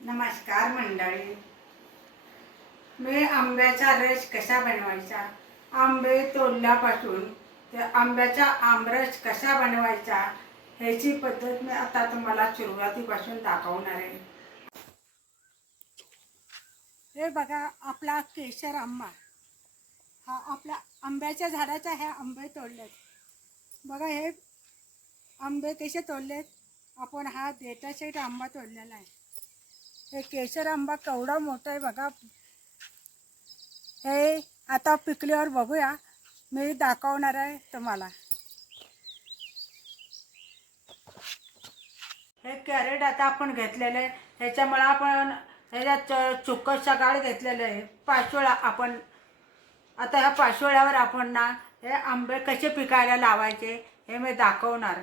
नमस्कार मंडळी. मी आंब्याचा रस कसा बनवायचा, आंबे तोडल्यापासून ते आंब्याचा आमरस कसा बनवायचा ह्याची पद्धत मी आता तुम्हाला सुरुवातीपासून दाखवणार आहे. हे बघा, आपला केशर आंबा हा आपल्या आंब्याच्या झाडाचा ह्या आंबे तोडलेत. बघा हे आंबे कसे तोडलेत. आपण हा देठा साईड आंबा तोडलेला आहे. हे केशर आंबा केवढा मोठा आहे बघा. हे आता पिकल्यावर बघूया, मी दाखवणार आहे तुम्हाला. हे कॅरेट आता आपण घेतलेलं आहे, ह्याच्यामुळे आपण ह्याच्यात चुक्कसचा गाळ घेतलेलं आहे. पाचोळा आपण आता ह्या पाचोळ्यावर आपण ना हे आंबे कसे पिकायला लावायचे हे मी दाखवणार.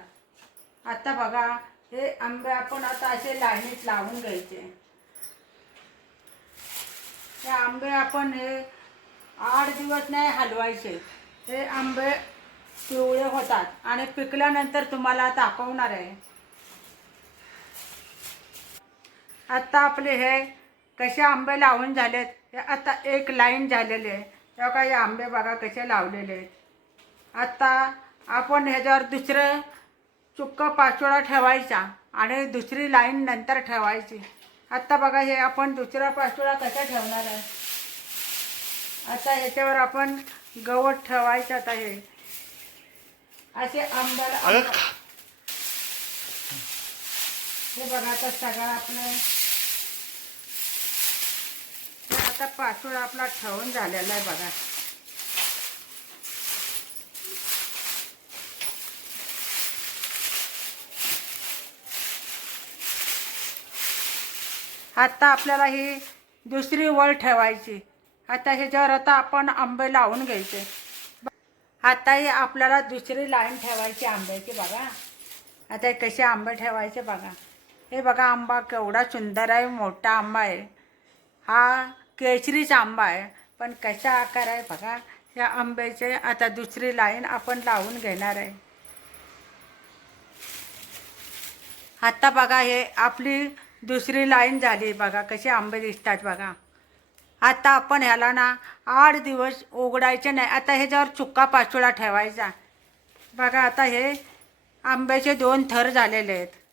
आता बघा, हे आंबे आपण आता असे लाईनीत लावून घ्यायचे. हे आंबे आपण हे 8 दिवस नाही हलवायचे. हे आंबे पिवळे होतात आणि पिकल्यानंतर तुम्हाला दाखवणार आहे. आता आपले हे कसे आंबे लावून झालेत. हे आता एक लाईन झालेली आहे. तेव्हा काही आंबे बघा कसे लावलेले आहेत. आता आपण ह्याच्यावर दुसरं चुक्का पाचोळा ठेवायचा आणि दुसरी लाईन नंतर ठेवायची. आता बघा, हे आपण दुसरा पाचोळा कसा ठेवणार आहे. आता ह्याच्यावर आपण गवत ठेवायचं. आता हे असे आंब्याला हे बघा, आता सगळं आपलं आता पाचोळा आपला ठेवून झालेला आहे बघा. आता आपल्याला ही दुसरी वळ ठेवायची. आता ह्याच्यावर आता आपण आंबे लावून घ्यायचे. आता ही आपल्याला दुसरी लाईन ठेवायची आंब्याची बघा. आता कसे आंबे ठेवायचे बघा. हे बघा, आंबा केवढा सुंदर आहे, मोठा आंबा आहे. हा केशरीचा आंबा आहे, पण कसा आकार आहे बघा. या आंब्याचे आता दुसरी लाईन आपण लावून घेणार आहे. आता बघा, हे आपली दुसरी लाईन झाली बघा. कसे आंबे दिसतात बघा. आता आपण ह्याला ना 8 दिवस उघडायचे नाही. आता ह्याच्यावर चुक्का पाचोळा ठेवायचा बघा. आता हे आंब्याचे 2 थर झालेले आहेत.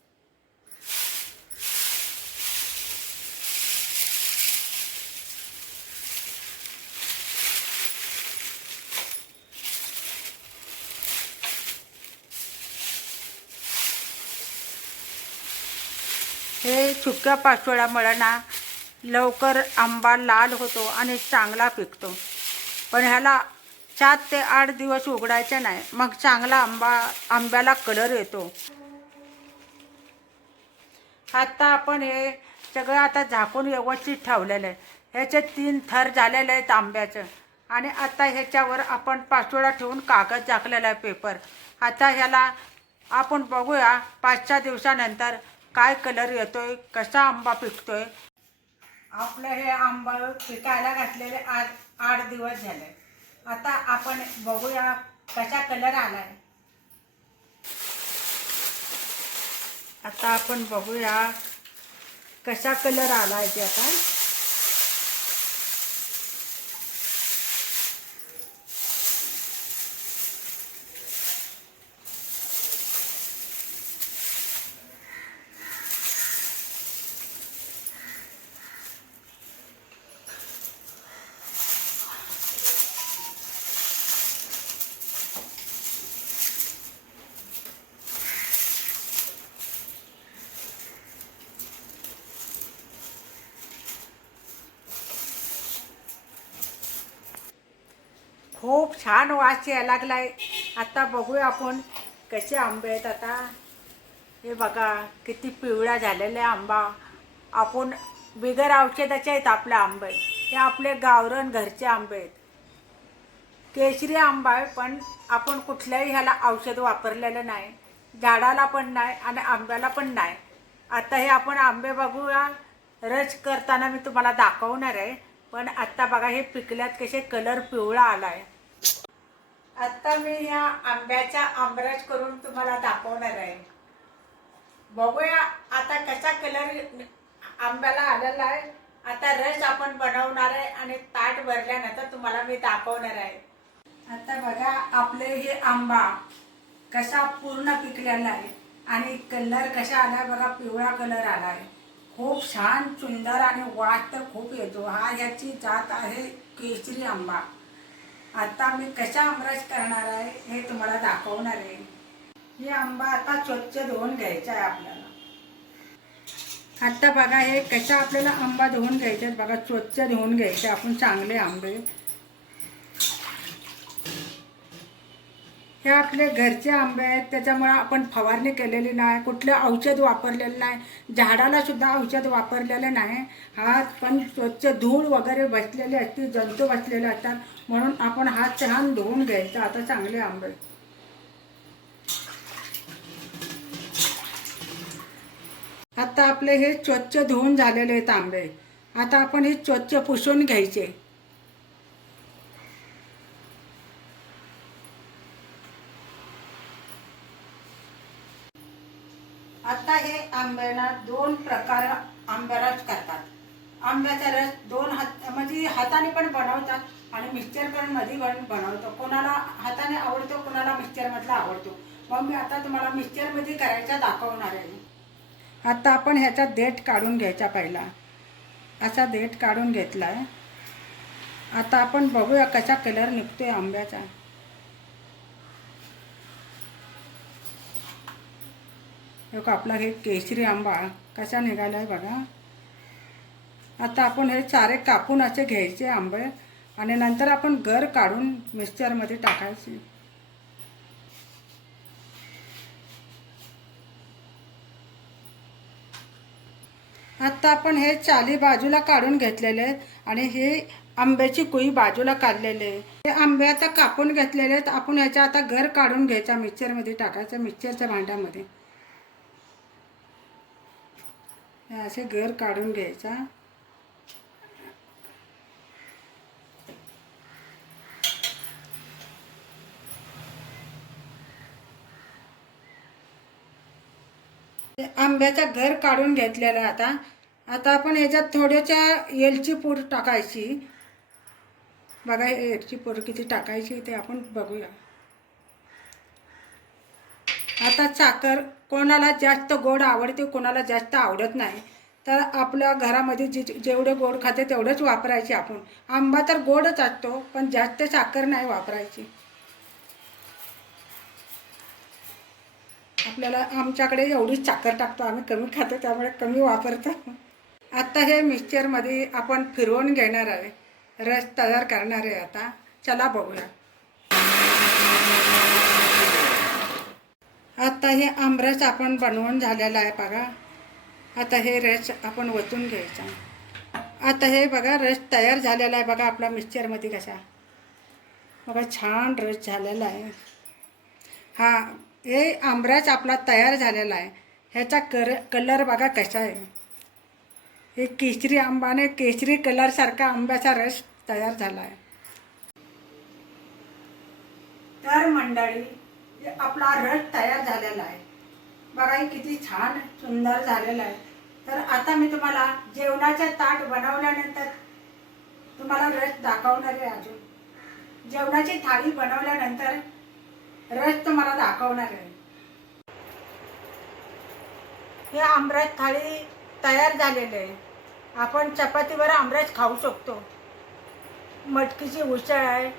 हे चुक्या पाचोळ्यामुळे ना लवकर आंबा लाल होतो आणि चांगला पिकतो. पण ह्याला 7 ते 8 दिवस उघडायचे नाही, मग चांगला आंब्याला कलर येतो. आता आपण हे सगळं आता झाकून व्यवस्थित ठेवलेलं आहे. ह्याचे 3 थर झालेले आहेत आंब्याचं. आणि आता ह्याच्यावर आपण पाचोळा ठेवून कागद झाकलेला आहे, पेपर. आता ह्याला आपण बघूया 5-6 दिवसानंतर काय कलर येतोय, कसा आंबा पिकतोय. आपलं हे आंबा पिकायला घातलेले आज 8 दिवस झाले. आता आपण बघूया कसा कलर आलाय. आता आपण बघूया कसा कलर आलाय ते. आता खूप छान वास यायला लागलाय. आता बघूया आपण कसे आंबे आहेत. आता हे बघा, किती पिवळा झालेला आंबा. आपण बिगर औषधाचे आहेत आपले आंबे. हे आपले गावरान घरचे आंबे आहेत. केशरी आंबा आहे, पण आपण कुठल्याही ह्याला औषध वापरलेलं नाही. झाडाला पण नाही आणि आंब्याला पण नाही. आता हे आपण आंबे बघूया. रस करताना मी तुम्हाला दाखवणार आहे. पण आता बघा, हे पिकल्यात कसे कलर पिवळा आलाय. आता मी या आंब्याचा आमरस करून तुम्हाला दाखवणार आहे. बघूया आता कसा कलर आंब्याला आलेला आहे. आता रस आपण बनवणार आहे आणि ताट भरल्यानंतर तुम्हाला मी दाखवणार आहे. आता बघा आपले हे आंबा कसा पूर्ण पिकलेला आहे आणि कलर कसा आला बघा, पिवळा कलर आला आहे. खूप छान सुंदर आणि वास तर खूप येतो. हा याची जात आहे केशरी आंबा. आता मी कशा आमरस करणार आहे हे तुम्हाला दाखवणार आहे. हे आंबा आता स्वच्छ धुवून घ्यायचा आहे आपल्याला. आता बघा हे कशा आपल्याला आंबा धुवून घ्यायचे बघा, स्वच्छ धुवून घ्यायचे आपण चांगले आंबे. हे आपले घरचे आंबे आहेत, त्याच्यामुळे आपण फवारणी केलेली नाही, कुठलं औषध वापरलेलं नाही, झाडाला सुद्धा औषध वापरलेलं नाही. हात पण स्वच्छ धूळ वगैरे बसलेले असते, जंतू बसलेले असतात, म्हणून आपण हात छान धुवून घ्यायचा. आता चांगले आंबे आता आपले हे स्वच्छ धुवून झालेले आहेत आंबे. आता आपण हे स्वच्छ पुसून घ्यायचे. आता हे आंब्याला दोन प्रकार आंब्यारस करतात. आंब्याचा रस दोन हात म्हणजे हाताने पण बनवतात आणि मिक्सर पण मध्ये पण बनवतो. कोणाला हाताने आवडतो, कोणाला मिक्सरमधला आवडतो. मग मी आता तुम्हाला मिक्सरमध्ये करायचा दाखवणार आहे. आता आपण ह्याचा देठ काढून घ्यायचा पहिला. असा देठ काढून घेतला आहे. आता आपण बघूया कसा कलर निघतोय आंब्याचा. आपला हे केशरी आंबा कसा निघाला आहे बघा. आता आपण हे सारे कापून असे घ्यायचे आंबे आणि नंतर आपण गर काढून मिक्सरमध्ये टाकायचे. आता आपण हे चाली बाजूला काढून घेतलेले आहेत आणि हे आंब्याची कुई बाजूला काढलेले आहे. हे आंबे आता कापून घेतलेले आहेत. आपण ह्याचा आता गर काढून घ्यायचा, मिक्सरमध्ये टाकायचं, मिक्सरच्या भांड्यामध्ये असे गर काढून घ्यायचा. आंब्याचा गर काढून घेतलेला. आता आपण ह्याच्यात थोड्याच्या वेलची पूड टाकायची. बघा वेलची पूड किती टाकायची ते आपण बघूया. आता साखर, कोणाला जास्त गोड आवडते, कोणाला जास्त आवडत नाही, तर आपल्या घरामध्ये जेवढे गोड खाते तेवढंच वापरायचे. आपण आंबा तर गोडच असतो, पण जास्त साखर नाही वापरायची. आपल्याला आमच्याकडे एवढीच साखर टाकतो, आम्ही कमी खातो त्यामुळे कमी वापरतो. आता हे मिक्सचरमध्ये आपण फिरवून घेणार आहे, रस तयार करणार आहे. आता चला बघूया. आता हे आमरस आपण बनवून झालेला आहे बघा. आता हे रस आपण ओतून घ्यायचा. आता हे बघा रस तयार झालेला आहे बघा आपला मिक्सचरमध्ये कसा बघा छान रस झालेला आहे. हा हे आमरस आपला तयार झालेला आहे. ह्याचा कलर बघा कसा आहे. हे केशरी आंबाने केशरी कलरसारखा आंब्याचा रस तयार झाला आहे. तर मंडळी आपला रस तयार झालेला आहे बघा. हे किती छान सुंदर झालेला आहे. तर आता मी तुम्हाला जेवणाचे ताट बनवल्यानंतर तुम्हाला रस दाखवणार आहे. अजून जेवणाची थाळी बनवल्यानंतर रस तुम्हाला दाखवणार आहे. हे आमरस थाळी तयार झालेली आहे. आपण चपातीवर आमरस खाऊ शकतो. मटकीची उसळ आहे,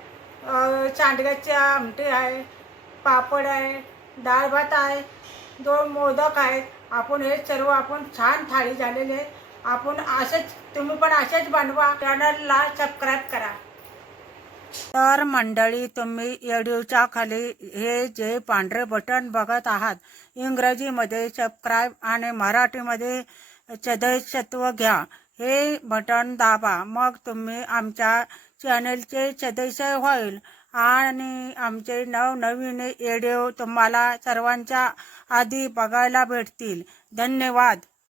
सांडग्याची आमटी आहे, पापड आहे, डाळ भात आहे, 2 मोदक आहेत. आपण हे सर्व आपण छान थाळी झालेली आहे. आपण असेच तुम्ही पण असेच बनवा. चॅनलला सबस्क्राईब करा. तर मंडळी तुम्ही व्हिडिओच्या खाली हे जे पांढरे बटन बघत आहात, इंग्रजीमध्ये सबस्क्राईब आणि मराठीमध्ये सदस्यत्व घ्या, हे बटन दाबा. मग तुम्ही आमच्या चॅनलचे सदस्य होईल आणि आमचे नवनवीन व्हिडिओ तुम्हाला सर्वांच्या आधी बघायला भेटतील. धन्यवाद.